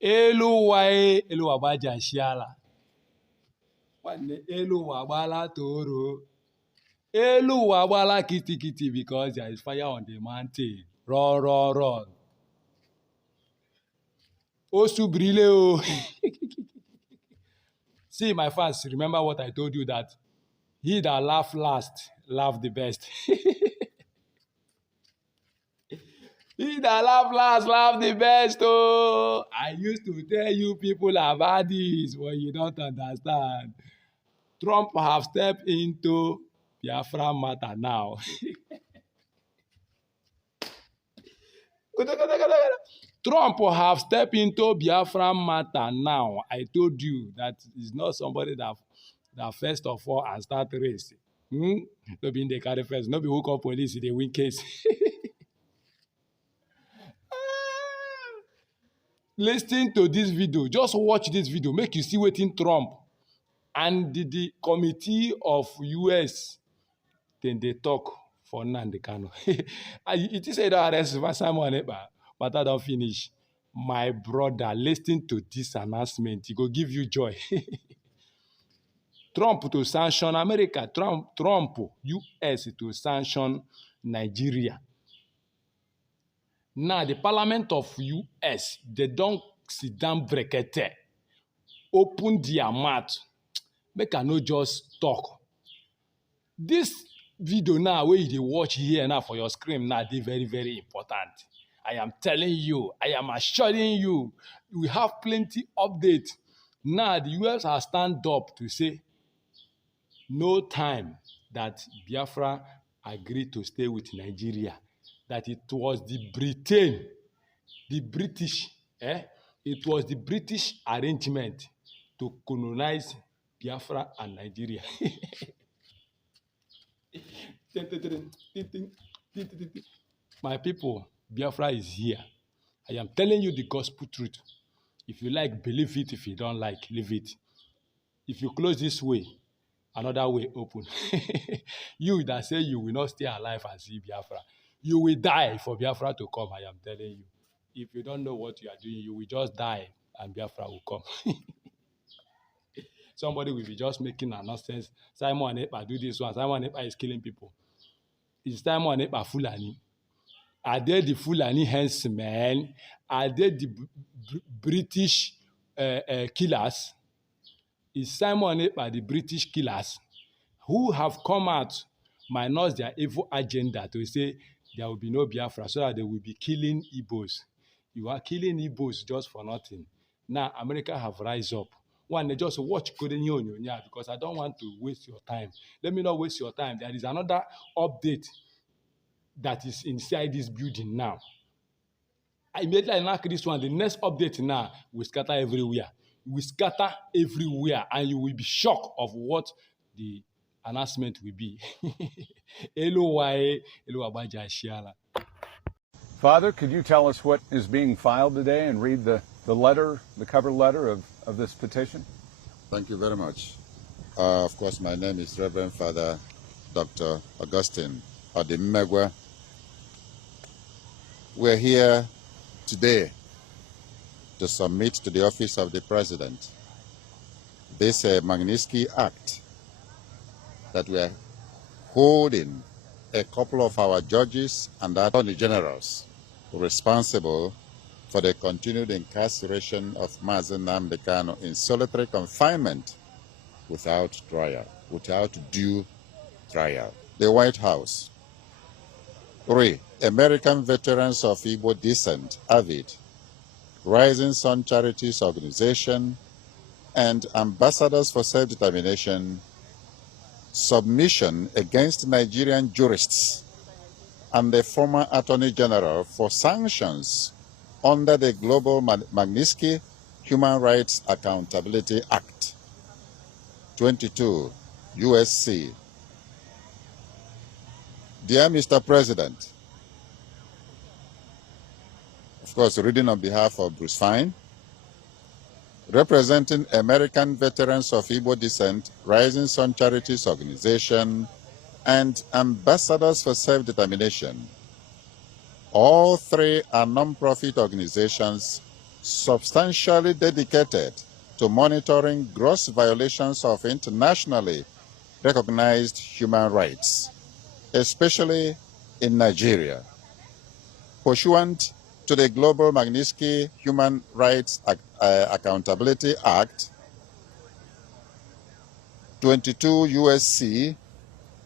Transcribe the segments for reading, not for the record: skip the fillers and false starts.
Elu wae, elu wabaja shiala. Wane elu wabala toro. Elu wabala kiti kiti because there is fire on the mountain. Run, run, run. Osu brile o. See, my fans, remember what I told you that he that laugh last, laugh the best. He that laugh last, laugh the best. Oh, I used to tell you people about this, but you don't understand. Trump have stepped into Biafra matter now. Trump have stepped into Biafra matter now. I told you that is not somebody that first of all and start race. No be in the carry first. No be who call police in the win case. Listen to this video. Just watch this video. Make you see wetin Trump and the committee of US then they talk for Nnamdi Kanu. It is said that arrest Simon Ekpa, but I don't finish. My brother, listen to this announcement. It will give you joy. Trump to sanction America. Trump, US to sanction Nigeria. Now, the parliament of US, they don't sit down brekete, open their mouth, make I no just talk. This video now, where you watch here now for your screen now, they very, very important. I am telling you, I am assuring you, we have plenty updates. Now, the US has stand up to say, no time that Biafra agreed to stay with Nigeria, that it was the British, it was the British arrangement to colonize Biafra and Nigeria. My people, Biafra is here. I am telling you the gospel truth. If you like, believe it. If you don't like, leave it. If you close this way, another way open. You that say you will not stay alive and see Biafra, you will die for Biafra to come, I am telling you. If you don't know what you are doing, you will just die and Biafra will come. Somebody will be just making a nonsense. Simon Ekpa do this one. Simon Ekpa is killing people. Is Simon Ekpa Fulani? Are they the Fulani henchmen? Are they the British killers? Is Simon Ekpa the British killers who have come out minus their evil agenda to say there will be no Biafra so that they will be killing Igbos? You are killing Igbos just for nothing. Now, America have rise up. One, they just watch Kodenyo because I don't want to waste your time. Let me not waste your time. There is another update that is inside this building now. I immediately like this one. The next update now will scatter everywhere. We scatter everywhere, and you will be shocked of what the announcement will be. Father, could you tell us what is being filed today and read the letter, the cover letter of this petition? Thank you very much. Of course, my name is Reverend Father Dr. Augustine Odimegwa. We're here today to submit to the office of the President this Magnitsky Act that we are holding a couple of our judges and attorney generals responsible for the continued incarceration of Mazen Nnamdi Kanu in solitary confinement without trial, without due trial. The White House. 3. American Veterans of Igbo Descent, AVID, Rising Sun Charities Organization, and Ambassadors for Self-Determination, submission against Nigerian jurists and the former Attorney General for sanctions under the Global Magnitsky Human Rights Accountability Act, 22 USC. Dear Mr. President, of course, reading on behalf of Bruce Fine, representing American Veterans of Igbo Descent, Rising Sun Charities Organization, and Ambassadors for Self-Determination. All three are non-profit organizations substantially dedicated to monitoring gross violations of internationally recognized human rights, especially in Nigeria. Pursuant to the Global Magnitsky Human Rights Accountability Act, 22 U.S.C.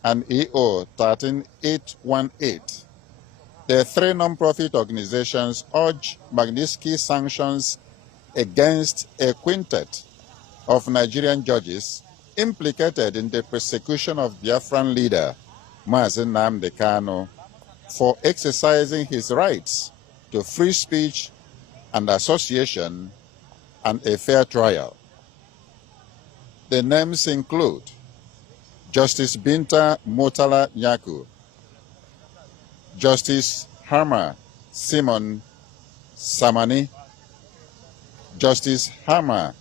and EO 13818, the three nonprofit organizations urge Magnitsky sanctions against a quintet of Nigerian judges implicated in the persecution of Biafran leader Mazi Nnamdi Kanu for exercising his rights to free speech and association and a fair trial. The names include Justice Binta Murtala Nyako, Justice Harma Simon Samani, Justice Harma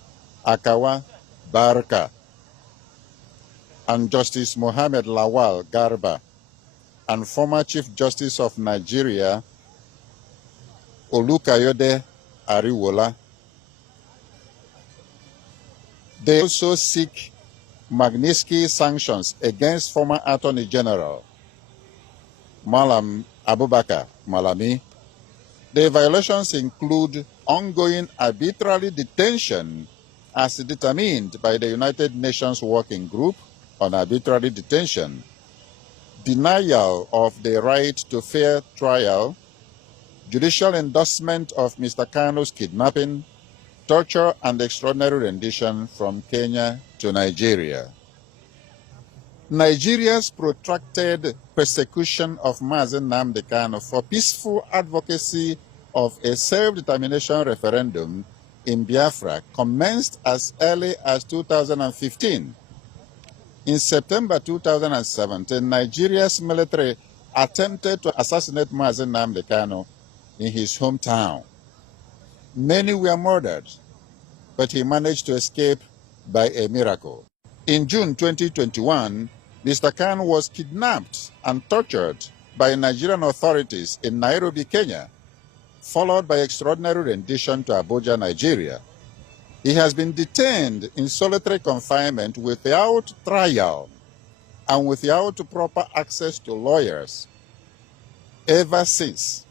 Akawa Barka, and Justice Mohammed Lawal Garba, and former Chief Justice of Nigeria Olukayode Ariwola. They also seek Magnitsky sanctions against former Attorney General Malam Abubakar Malami. The violations include ongoing arbitrary detention as determined by the United Nations Working Group on Arbitrary Detention, denial of the right to fair trial, judicial endorsement of Mr. Kanu's kidnapping, torture and extraordinary rendition from Kenya to Nigeria. Nigeria's protracted persecution of Mazi Nnamdi Kanu for peaceful advocacy of a self-determination referendum in Biafra commenced as early as 2015. In September 2017, Nigeria's military attempted to assassinate Mazi Nnamdi Kanu in his hometown. Many were murdered, but he managed to escape by a miracle. In June 2021, Mr. Kanu was kidnapped and tortured by Nigerian authorities in Nairobi, Kenya, followed by extraordinary rendition to Abuja, Nigeria. He has been detained in solitary confinement without trial and without proper access to lawyers ever since.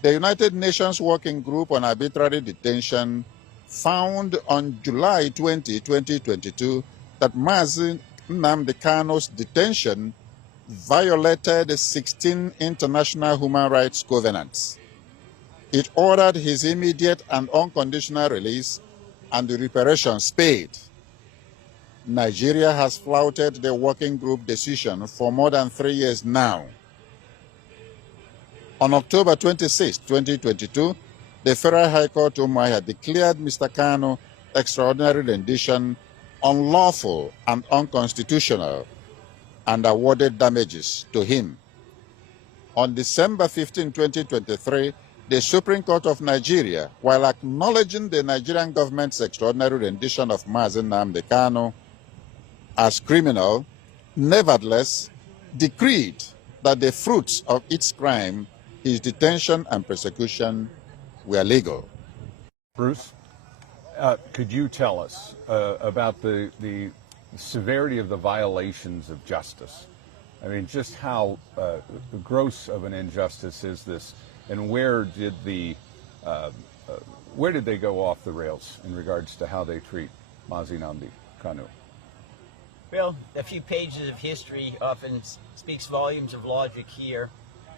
The United Nations Working Group on Arbitrary Detention found on July 20, 2022, that Mazi Nnamdi Kanu's detention violated 16 international human rights covenants. It ordered his immediate and unconditional release and the reparations paid. Nigeria has flouted the working group decision for more than 3 years now. On October 26, 2022, the Federal High Court Umuahia declared Mr. Kanu extraordinary rendition unlawful and unconstitutional and awarded damages to him. On December 15, 2023, the Supreme Court of Nigeria, while acknowledging the Nigerian government's extraordinary rendition of Mazi Nnamdi Kanu as criminal, nevertheless decreed that the fruits of its crime, his detention and persecution, were legal. Bruce, could you tell us about the severity of the violations of justice? I mean, just how gross of an injustice is this, and where did they go off the rails in regards to how they treat Mazi Nnamdi Kanu? Well, a few pages of history often speaks volumes of logic here.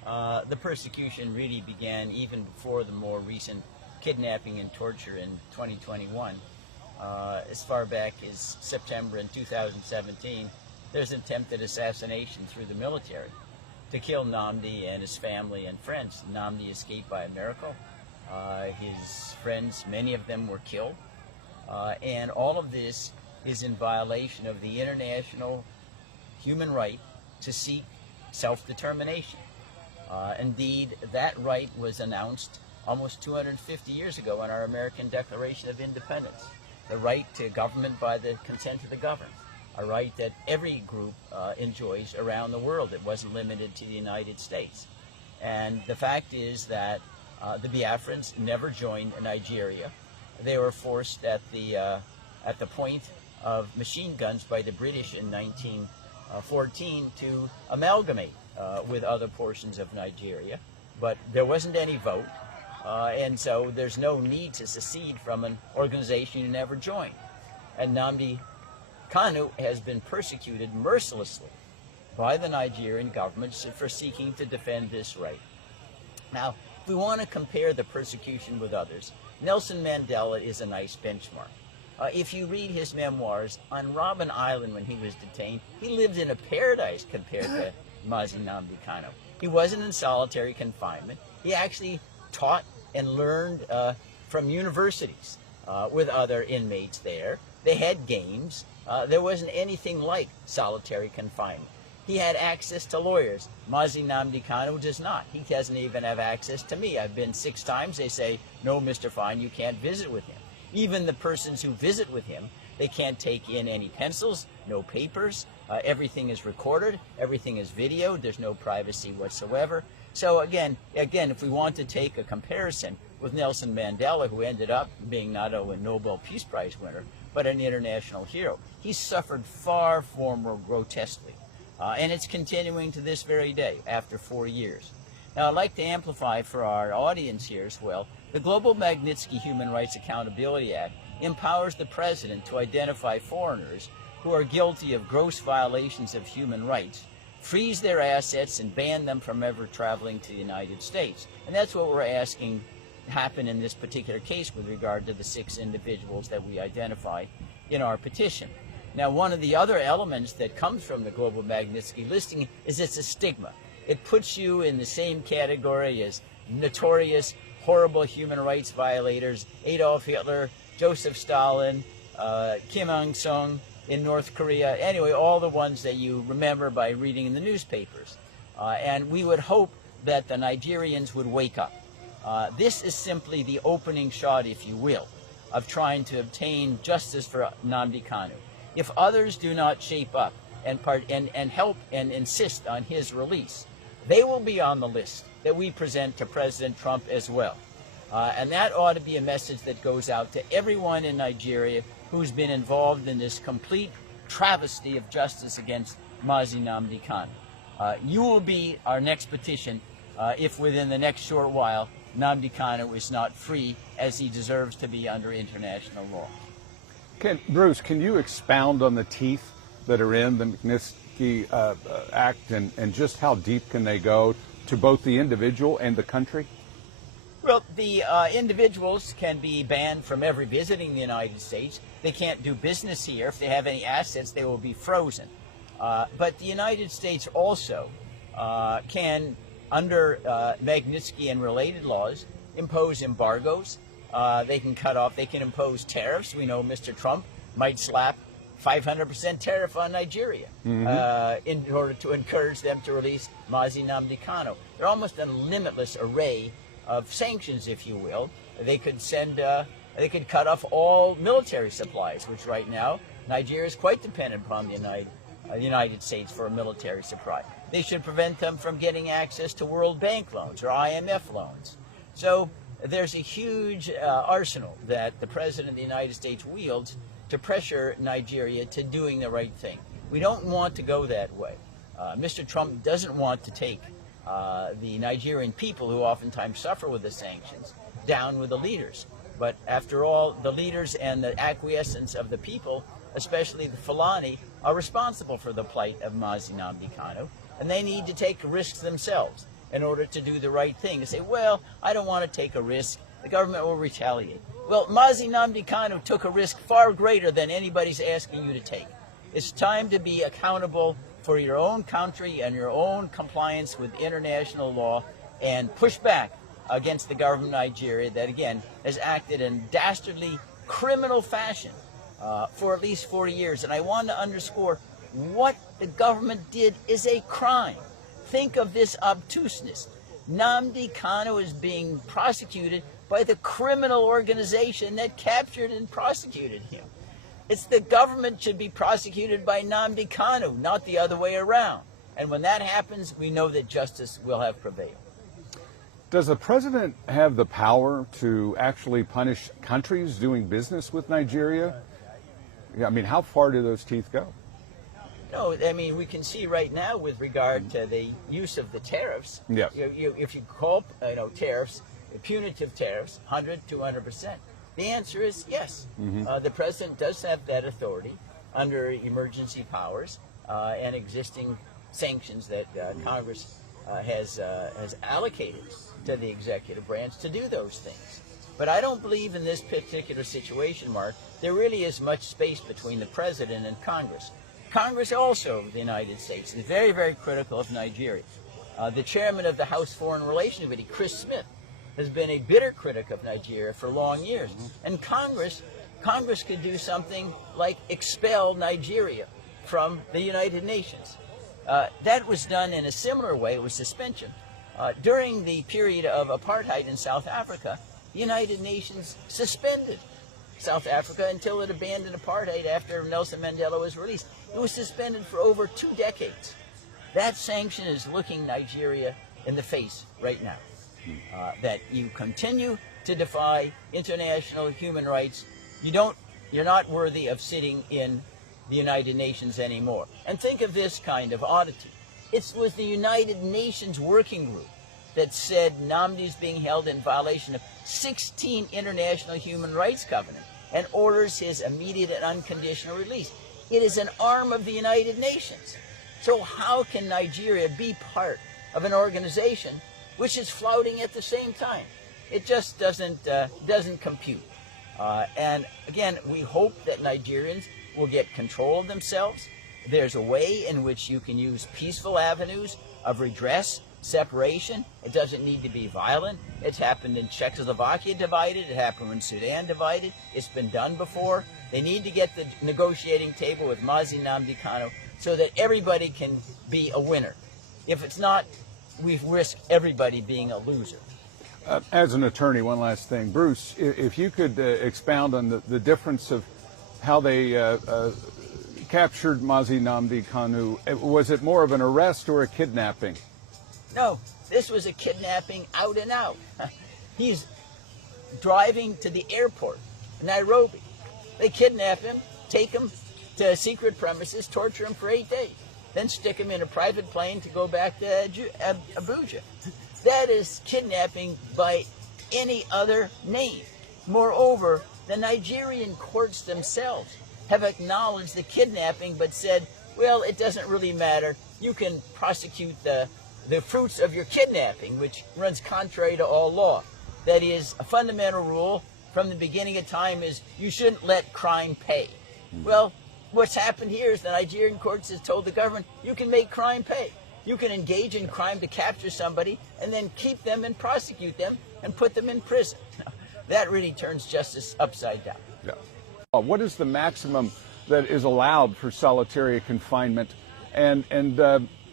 The persecution really began even before the more recent kidnapping and torture in 2021. As far back as September in 2017, there's attempted assassination through the military to kill Nnamdi and his family and friends. Nnamdi escaped by a miracle. His friends, many of them were killed. And all of this is in violation of the international human right to seek self-determination. Indeed, that right was announced almost 250 years ago in our American Declaration of Independence. The right to government by the consent of the governed. A right that every group enjoys around the world. It wasn't limited to the United States. And the fact is that The Biafrans never joined Nigeria. They were forced at the point of machine guns by the British in 1914 to amalgamate with other portions of Nigeria. But there wasn't any vote, and so there's no need to secede from an organization you never joined. And Nnamdi Kanu has been persecuted mercilessly by the Nigerian government for seeking to defend this right. Now, if we want to compare the persecution with others, Nelson Mandela is a nice benchmark. If you read his memoirs, on Robben Island when he was detained, he lived in a paradise compared to Mazi Nnamdi Kanu. He wasn't in solitary confinement. He actually taught and learned from universities with other inmates there. They had games. There wasn't anything like solitary confinement. He had access to lawyers. Mazi Nnamdi Kanu does not. He doesn't even have access to me. I've been 6 times. They say, no, Mr. Fine, you can't visit with him. Even the persons who visit with him, they can't take in any pencils, no papers. Everything is recorded. Everything is videoed. There's no privacy whatsoever. So again, if we want to take a comparison with Nelson Mandela, who ended up being not only a Nobel Peace Prize winner, but an international hero, he suffered far more grotesquely. And it's continuing to this very day after 4 years. Now, I'd like to amplify for our audience here as well. The Global Magnitsky Human Rights Accountability Act empowers the president to identify foreigners who are guilty of gross violations of human rights, freeze their assets, and ban them from ever traveling to the United States. And that's what we're asking happen in this particular case with regard to the 6 individuals that we identified in our petition. Now, one of the other elements that comes from the Global Magnitsky listing is it's a stigma. It puts you in the same category as notorious, horrible human rights violators, Adolf Hitler, Joseph Stalin, Kim Il-sung in North Korea, anyway, all the ones that you remember by reading in the newspapers. And we would hope that the Nigerians would wake up. This is simply the opening shot, if you will, of trying to obtain justice for Nnamdi Kanu. If others do not shape up and help and insist on his release, they will be on the list that we present to President Trump as well. And that ought to be a message that goes out to everyone in Nigeria who's been involved in this complete travesty of justice against Mazi Nnamdi Kanu. You will be our next petition if within the next short while Nnamdi Kanu is not free as he deserves to be under international law. Bruce, can you expound on the teeth that are in the Magnitsky Act and just how deep can they go to both the individual and the country? Well, the individuals can be banned from ever visiting the United States. They can't do business here. If they have any assets, they will be frozen. But the United States also can, under Magnitsky and related laws, impose embargoes. They can cut off, they can impose tariffs. We know Mr. Trump might slap 500% tariff on Nigeria in order to encourage them to release Mazi Nnamdi Kanu. They're almost a limitless array of sanctions, if you will. They could they could cut off all military supplies, which right now Nigeria is quite dependent upon the United States for a military supply. They should prevent them from getting access to World Bank loans or IMF loans. So there's a huge arsenal that the President of the United States wields to pressure Nigeria to doing the right thing. We don't want to go that way. Mr. Trump doesn't want to take the Nigerian people, who oftentimes suffer with the sanctions, down with the leaders. But after all, the leaders and the acquiescence of the people, especially the Fulani, are responsible for the plight of Mazi Nnamdi Kanu, and they need to take risks themselves in order to do the right thing. And say, well, I don't want to take a risk. The government will retaliate. Well, Mazi Nnamdi Kanu took a risk far greater than anybody's asking you to take. It's time to be accountable for your own country and your own compliance with international law and push back against the government of Nigeria that, again, has acted in dastardly criminal fashion for at least 40 years. And I want to underscore what the government did is a crime. Think of this obtuseness. Nnamdi Kanu is being prosecuted by the criminal organization that captured and prosecuted him. It's the government should be prosecuted by Nnamdi Kanu, not the other way around. And when that happens, we know that justice will have prevailed. Does the president have the power to actually punish countries doing business with Nigeria? Yeah, I mean, how far do those teeth go? No, I mean, we can see right now with regard to the use of the tariffs. Yes. If you call tariffs, punitive tariffs, 100, 200%, the answer is yes. The president does have that authority under emergency powers and existing sanctions that Congress has allocated to the executive branch to do those things. But I don't believe in this particular situation, Mark, there really is much space between the president and Congress. Congress also of the United States is very, very critical of Nigeria. The chairman of the House Foreign Relations Committee, Chris Smith, has been a bitter critic of Nigeria for long years. And Congress could do something like expel Nigeria from the United Nations. That was done in a similar way, it was suspension. During the period of apartheid in South Africa, the United Nations suspended South Africa until it abandoned apartheid after Nelson Mandela was released. It was suspended for over 2 decades. That sanction is looking Nigeria in the face right now. That you continue to defy international human rights. You're not worthy of sitting in the United Nations anymore. And think of this kind of oddity. It was the United Nations Working Group that said Nnamdi is being held in violation of 16 international human rights covenants and orders his immediate and unconditional release. It is an arm of the United Nations. So how can Nigeria be part of an organization which is flouting at the same time? It just doesn't compute. And again, we hope that Nigerians will get control of themselves. There's a way in which you can use peaceful avenues of redress, separation. It doesn't need to be violent. It's happened in Czechoslovakia divided. It happened in Sudan divided. It's been done before. They need to get the negotiating table with Mazi Nnamdi Kanu so that everybody can be a winner. If it's not, we've risked everybody being a loser. As an attorney, one last thing. Bruce, if you could expound on the difference of how they captured Mazi Nnamdi Kanu. Was it more of an arrest or a kidnapping? No, this was a kidnapping out and out. He's driving to the airport, Nairobi. They kidnap him, take him to secret premises, torture him for 8 days, then stick him in a private plane to go back to Abuja. That is kidnapping by any other name. Moreover, the Nigerian courts themselves have acknowledged the kidnapping but said, well, it doesn't really matter. You can prosecute the fruits of your kidnapping, which runs contrary to all law. That is, a fundamental rule from the beginning of time is you shouldn't let crime pay. Well, what's happened here is the Nigerian courts has told the government, you can make crime pay. You can engage in crime to capture somebody and then keep them and prosecute them and put them in prison. That really turns justice upside down. Yeah. What is the maximum that is allowed for solitary confinement? And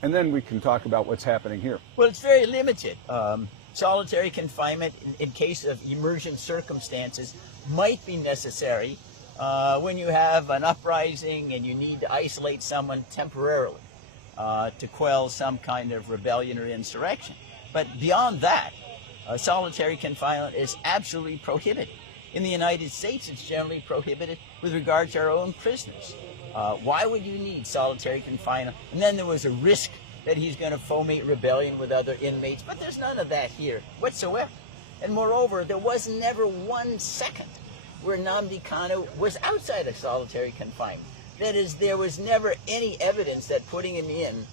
then we can talk about what's happening here. Well, it's very limited. Solitary confinement in case of emergent circumstances might be necessary when you have an uprising and you need to isolate someone temporarily to quell some kind of rebellion or insurrection. But beyond that, solitary confinement is absolutely prohibited. In the United States, it's generally prohibited with regard to our own prisoners. Why would you need solitary confinement? And then there was a risk that he's going to foment rebellion with other inmates, but there's none of that here whatsoever. And moreover, there was never 1 second where Nnamdi Kanu was outside of solitary confinement. That is, there was never any evidence that putting him in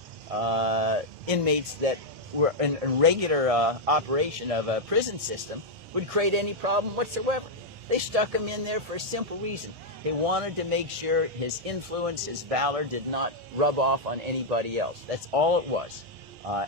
inmates that were in regular operation of a prison system would create any problem whatsoever. They stuck him in there for a simple reason. They wanted to make sure his influence, his valor did not rub off on anybody else. That's all it was.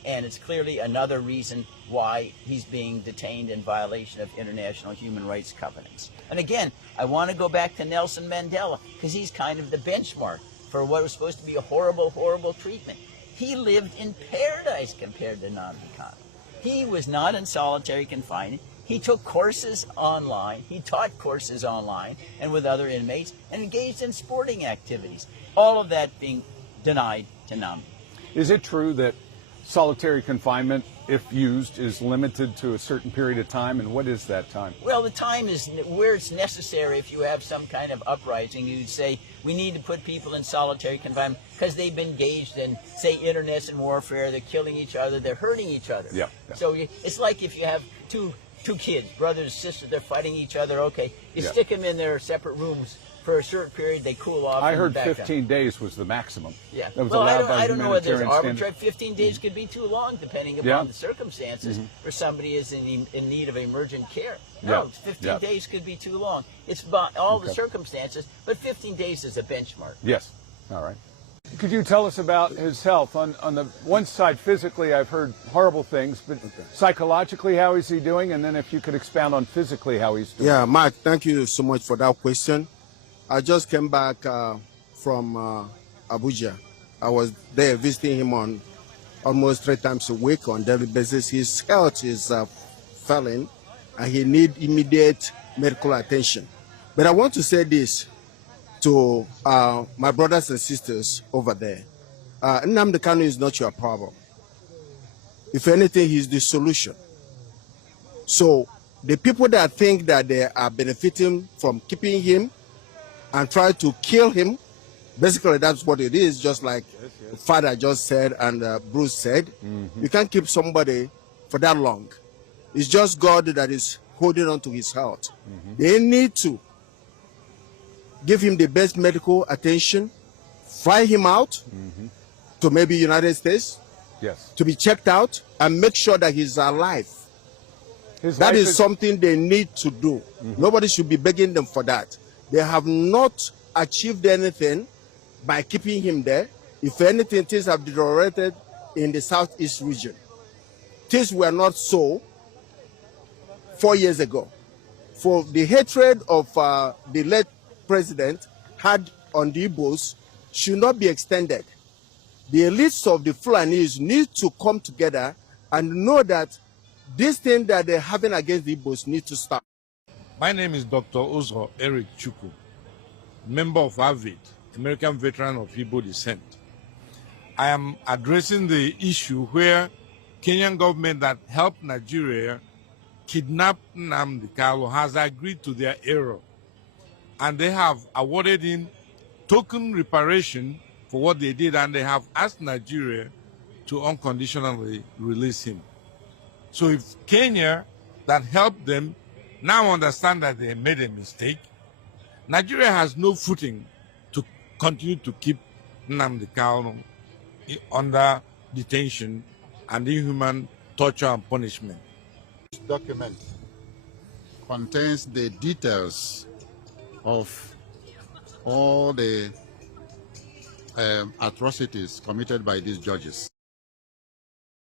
And it's clearly another reason why he's being detained in violation of international human rights covenants. And again, I want to go back to Nelson Mandela because he's kind of the benchmark for what was supposed to be a horrible, horrible treatment. He lived in paradise compared to Nnamdi Kanu. He was not in solitary confinement. He took courses online, he taught courses online and with other inmates, and engaged in sporting activities. All of that being denied to Nnamdi. Is it true that solitary confinement, if used, is limited to a certain period of time, and what is that time? Well, the time is where it's necessary. If you have some kind of uprising, you'd say we need to put people in solitary confinement because they've been engaged in, say, internecine warfare. They're killing each other. They're hurting each other. Yeah. So it's like if you have two kids, brothers, sisters, they're fighting each other. Okay, you Yeah. stick them in their separate rooms for a certain period. They cool off. I and heard back 15 down. days was the maximum. Yeah. That was Well, allowed by I don't know whether there's humanitarian arbitrary. standards. 15 days could be too long, depending upon Yeah. the circumstances, where somebody is in need of emergent care. Yeah. No, 15 Yeah. days could be too long. It's about all the Okay. circumstances, but 15 days is a benchmark. Yes. All right. Could you tell us about his health? On the one side, physically, I've heard horrible things, but psychologically, how is he doing? And then if you could expound on physically how he's doing. Yeah, Mark, thank you so much for that question. I just came back from Abuja. I was there visiting him on almost 3 times a week on daily basis. His health is failing, and he needs immediate medical attention. But I want to say this to my brothers and sisters over there. Nnamdi Kanu is not your problem. If anything, he's the solution. So the people that think that they are benefiting from keeping him and try to kill him, basically that's what it is, just like Father just said and Bruce said. You can't keep somebody for that long. It's just God that is holding on to his health. They need to give him the best medical attention, fly him out to maybe United States Yes. to be checked out and make sure that he's alive. His That life is something they need to do. Nobody should be begging them for that. They have not achieved anything by keeping him there. If anything, things have deteriorated in the southeast region. Things were not so 4 years ago. For the hatred of the late president had on the Igbos should not be extended. The elites of the Fulanis need to come together and know that this thing that they're having against the Igbos need to stop. My name is Dr. Ozro Eric Chukwu, member of AVID, American Veteran of Igbo Descent. I am addressing the issue where Kenyan government that helped Nigeria kidnap Nnamdi Kanu has agreed to their error, and they have awarded him token reparation for what they did, and they have asked Nigeria to unconditionally release him. So if Kenya that helped them now understand that they made a mistake, Nigeria has no footing to continue to keep Nnamdi Kanu under detention and inhuman torture and punishment. This document contains the details of all the atrocities committed by these judges.